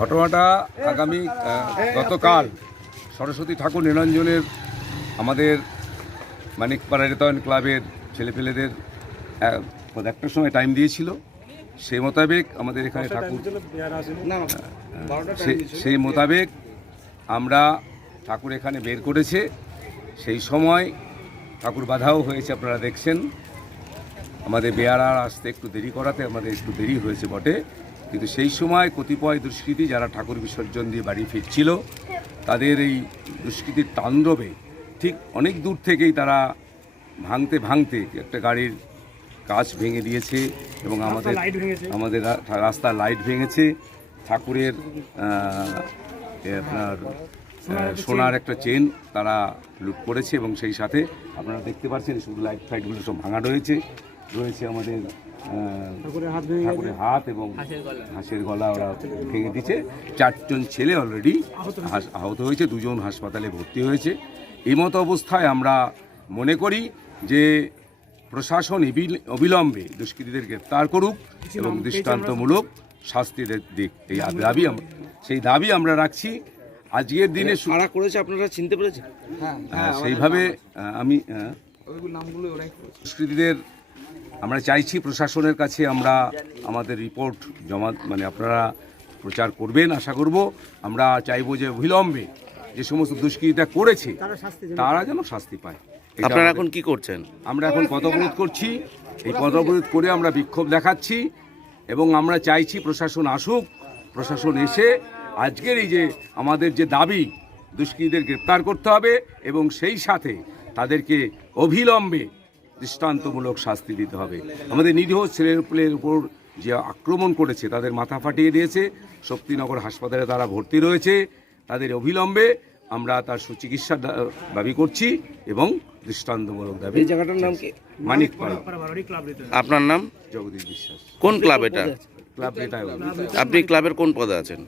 ঘটনাটা আগামী গতকাল সরস্বতী ঠাকুর নিরঞ্জনের আমাদের মানিকপাড়া রেতন ক্লাবের ছেলেপেলেদের একটার সময় টাইম দিয়েছিল। সেই মোতাবেক আমাদের এখানে ঠাকুর সে- সেই মোতাবেক আমরা ঠাকুর এখানে বের করেছে। সেই সময় ঠাকুর বাধাও হয়েছে আপনারা দেখছেন। আমাদের বেয়ারার আসতে একটু দেরি করাতে আমাদের একটু দেরি হয়েছে বটে। কিন্তু সেই সময় কতিপয় দুষ্কৃতী যারা ঠাকুর বিসর্জন দিয়ে বাড়ি ফিরছিল তাদের এই দুষ্কৃতির তাণ্ডবে ঠিক অনেক দূর থেকেই তারা ভাঙতে ভাঙতে একটা গাড়ির কাচ ভেঙে দিয়েছে এবং আমাদের আমাদের রাস্তার লাইট ভেঙেছে। ঠাকুরের আপনার সোনার একটা চেন তারা লুট করেছে এবং সেই সাথে আপনারা দেখতে পাচ্ছেন শুধু লাইট ফাইটগুলো সব ভাঙা রয়েছে। রয়েছে আমাদের ঠাকুরের হাত এবং হাঁসের গলা। ওরা ভেঙে দিচ্ছে চারজন ছেলে অলরেডি আহত হয়েছে। দুজন হাসপাতালে ভর্তি হয়েছে। এই মতো অবস্থায় আমরা মনে করি যে প্রশাসন অবিলম্বে দুষ্কৃতীদের গ্রেপ্তার করুক এবং দৃষ্টান্তমূলক শাস্তি দিক। এই দাবি সেই দাবি আমরা রাখছি। আজকের দিনে সারা করেছে আপনারা চিনতে পেরেছেন? হ্যাঁ, সেইভাবে আমি দুষ্কৃতীদের আমরা চাইছি প্রশাসনের কাছে আমরা আমাদের রিপোর্ট জমা মানে আপনারা প্রচার করবেন আশা করব। আমরা চাইব যে অবিলম্বে যে সমস্ত দুষ্কৃতিটা করেছে তারা যেন শাস্তি পায়। আপনারা এখন কি করছেন? আমরা এখন পথ অবরোধ করছি। এই পথ অবরোধ করে আমরা বিক্ষোভ দেখাচ্ছি এবং আমরা চাইছি প্রশাসন আসুক প্রশাসন এসে আজকের এই যে আমাদের যে দাবি দুষ্কৃতীদের গ্রেপ্তার করতে হবে এবং সেই সাথে তাদেরকে অবিলম্বে দৃষ্টান্তমূলক শাস্তি দিতে হবে। আমাদের নিরীহ ছেলেপুলের উপর যে আক্রমণ করেছে তাদের মাথা ফাটিয়ে দিয়েছে। শক্তিনগর হাসপাতালে তারা ভর্তি রয়েছে। তাদের অবিলম্বে আমরা তার সুচিকিৎসার দা- দাবি করছি এবং দৃষ্টান্তমূলক দাবি এই জায়গাটার নাম কি? মানিকপাড়া আপনার নাম? জগদীশ বিশ্বাস। কোন ক্লাব এটা? ক্লাব এটা। আপনি ক্লাবের কোন পদে আছেন?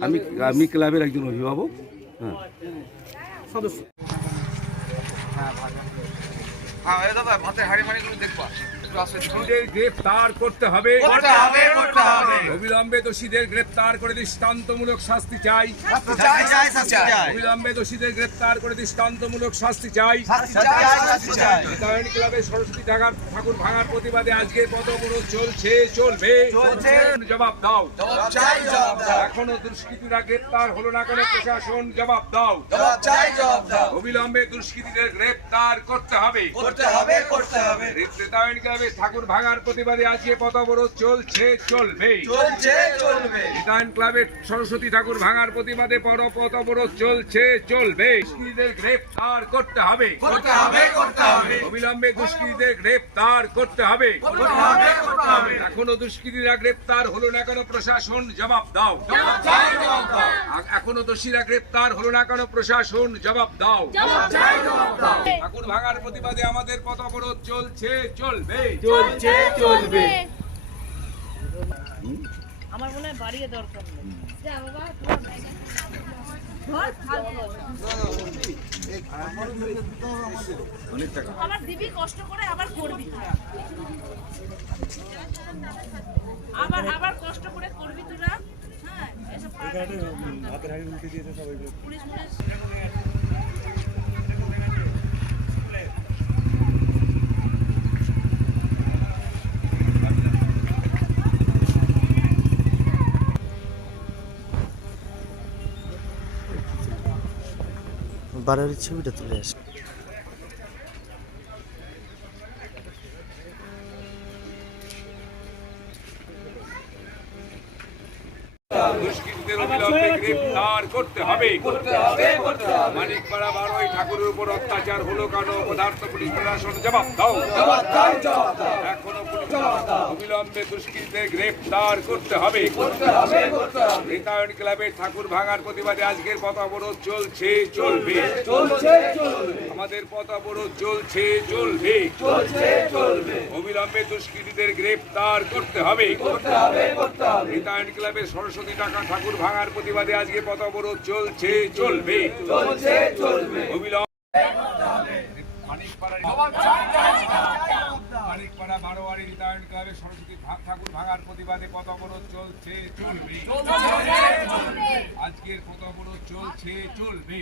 আমি আমি ক্লাবের একজন অভিভাবক। হ্যাঁ। হ্যাঁ দাদা মাথায় হাড়ি মাড়িগুলো দেখবা। দোষীদের গ্রেফতার করতে হবে। অবিলম্বে দোষীদের গ্রেফতার করে দৃষ্টান্তমূলক শাস্তি চাই। অবিলম্বে দোষীদের গ্রেফতার করে দৃষ্টান্তমূলক শাস্তি চাই। ক্লাবের সরস্বতী ঠাকুর ঠাকুর ভাঙার প্রতিবাদে আজকে পদ অবরোধ চলছে চলবে। জবাব দাও। এখনও দুষ্কৃতীরা গ্রেপ্তার হলো না কেন প্রশাসন? জবাব দাও। অবিলম্বে দুষ্কৃতীদের গ্রেপ্তার করতে হবে। নেতায়ন ক্লাবের ঠাকুর ভাঙার প্রতিবাদে আজকে পথ অবরোধ চলছে চলবে। নিতায়ন ক্লাবের সরস্বতী ঠাকুর ভাঙার প্রতিবাদে পর পথ অবরোধ চলছে চলবে। দুষ্কৃতীদের গ্রেপ্তার করতে হবে। অবিলম্বে দুষ্কৃতীদের গ্রেপ্তার করতে হবে। এখনও দুষ্কৃতীরা গ্রেপ্তার হলো না কেন প্রশাসন? জবাব দাও। এখনও দোষীরা গ্রেপ্তার হলো না কেন প্রশাসন? জবাব দাও। ঠাকুর ভাঙার প্রতিবাদে আমাদের পথ অবরোধ চলছে চলবে। চলছে চলবে। আমার মনে হয় বাড়িয়ে দরকার নেই। আবার দিবি কষ্ট করে আবার করবি। আবার আবার কষ্ট করে করবি তোরা। হ্যাঁ এসব পুলিশ পুলিশ। বাড়ির ছবিটা তুলে আসে। করতে হবে মানিকপাড়া বারোই ঠাকুরের উপর অত্যাচার হলো কেন? পদার্থ পুলিশ প্রশাসন জবাব দাও। এখনও পুলিশ অবিলম্বে দুষ্কৃতীদের গ্রেফতার করতে হবে। নিতায়ন ক্লাবের ঠাকুর ভাঙার প্রতিবাদে আজকের পথ অবরোধ চলছে চলবে। আমাদের পথ অবরোধ চলছে চলবে। অবিলম্বে দুষ্কৃতীদের গ্রেফতার করতে হবে। নিতায়ন ক্লাবের সরস্বতী টাকা ঠাকুর ভাঙার প্রতিবাদে আজকে পথ অবরোধ চলছে চলবে। অবিলম্বে মানিকপাড়া বারোয়ারি রিটায়ার্ড ক্লাবে সরস্বতী ঠাকুর ভাঙার প্রতিবাদে পথ অবরোধ চলছে চলবে। আজকের পথ অবরোধ চলছে চলবে।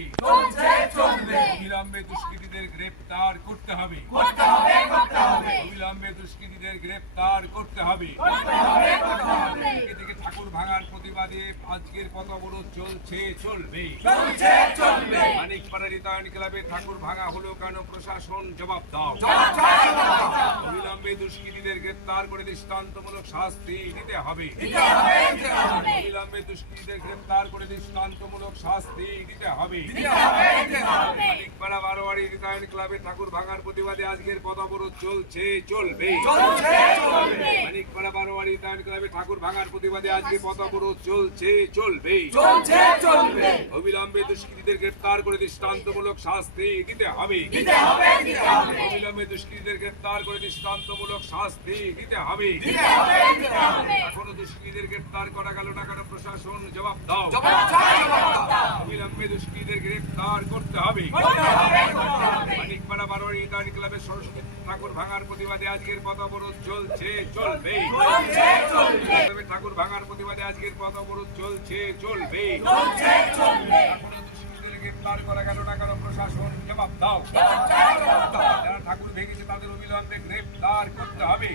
অবিলম্বে দুষ্কৃতীদের গ্রেপ্তার করতে হবে। অবিলম্বে দুষ্কৃতীদের গ্রেপ্তার করতে হবে। ভাঙার প্রতিবাদে আজকের কত অবরোধ চলছে চলবে। মানিকপাড়া রিটায়ার্ড ক্লাবে ঠাকুর ভাঙা হলো কেন প্রশাসন? জবাব দাও। অবিলম্বে দুষ্কৃতীদের গ্রেপ্তার করে দৃষ্টান্তমূলক শাস্তি দিতে হবে। অবিলম্বে দুষ্কৃতীদের গ্রেপ্তার করে দৃষ্টান্তমূলক শাস্তি দিতে হবে। মানিকপাড়া বারোয়ারি রিটায়ার্ড ক্লাবে ঠাকুর ভাঙার প্রতিবাদে আজকের পথ অবরোধ চলছে চলবে। মানিকপাড়া বারোয়ারি রিটায়ার্ড ক্লাবে ঠাকুর ভাঙার প্রতিবাদে আজকে পথ অবরোধ চলছে চলবে। অবিলম্বে দুষ্কৃতীদের গ্রেপ্তার করে দৃষ্টান্তমূলক শাস্তি দিতে হবে। অবিলম্বে দুষ্কৃতীদের গ্রেপ্তার করে দৃষ্টান্তমূলক শাস্তি দিতে হবে। এখনও দুষ্কৃতীদের গ্রেপ্তার করা গেল না কেন প্রশাসন জবাব দাও। অবিলম্বে দুষ্কৃতীদের গ্রেপ্তার করতে হবে। মানিকপাড়া বারোয়ারি ইতানি ক্লাবের সরস্বতী ঠাকুর ভাঙার প্রতিবাদে আজকের পথ অবরোধ চলছে চলবে। তবে ঠাকুর ভাঙার প্রতিবাদে আজকের পথ অবরোধ চলছে চলবে। দুষ্কৃতীদের করা গেল না প্রশাসন? জবাব দাও। যারা ঠাকুর ভেঙেছে তাদের অবিলম্বে গ্রেপ্তার করতে হবে।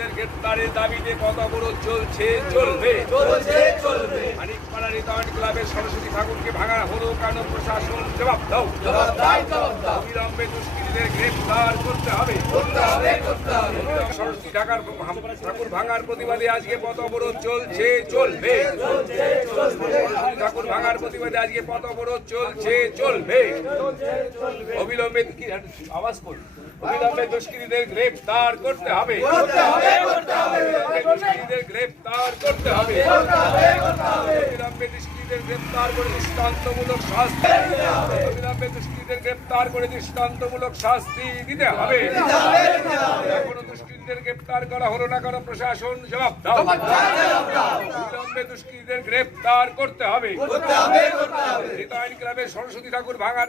দুষ্কৃতীদের গ্রেপ্তারের দাবিতে কত অবরোধ চলছে চলবে? মানিকপাড়া রিটায়ার্ড ক্লাবের সরস্বতী ঠাকুরকে ভাঙা হলো কেন? প্রশাসন জবাব দাও। অবিলম্বে দুষ্কৃতীদের গ্রেপ্তার করতে হবে। অবিলম্বে সরস্বতী ঢাকার ঠাকুর ভাঙার প্রতিবাদে আজকে পথ অবরোধ চলছে চলবে? সরস্বতী ঠাকুর ভাঙার প্রতিবাদে আজকে পথ অবরোধ চলছে চলবে? অবিলম্বে কি আওয়াজ করুন। অবিলম্বে দুষ্কৃতীদের গ্রেপ্তার করতে হবে। দুষ্কৃতীদের গ্রেপ্তার করতে হবে। অবিলম্বে দুষ্কৃতীদের গ্রেপ্তার করে দৃষ্টান্তমূলক শাস্তি অবিলম্বে দুষ্কৃতীদের গ্রেপ্তার করে দৃষ্টান্তমূলক শাস্তি দিতে হবে। এখনও দুষ্কৃতীদের গ্রেপ্তার করা হলো না কেন? প্রশাসন জবাব দাও। অবিলম্বে দুষ্কৃতীদের গ্রেপ্তার করতে হবে। সরস্বতী ঠাকুর ভাঙার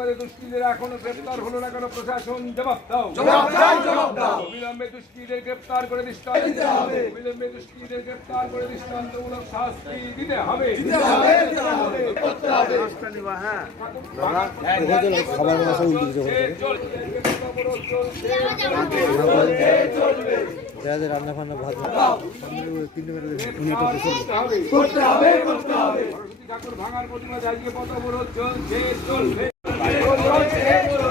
প্রতিবাদে দুষ্কৃতীদের এখনও গ্রেপ্তার হলো না কেন? প্রশাসন জবাব দাও। অবিলম্বে দুষ্কৃতীদের গ্রেপ্তার করে দৃষ্টান্ত অবিলম্বে দুষ্কৃতীদের গ্রেপ্তার করে দৃষ্টান্তমূলক শাস্তি দিতে হবে। খাবার মাসে উল্টে যাদের রান্না ফান্না ভাত তিনটে করতে হবে করতে হবে। ঠাকুর ভাঙার প্রতিবাদে আজকে পথ অবরোধ চলছে চলবে। চলছে চলবে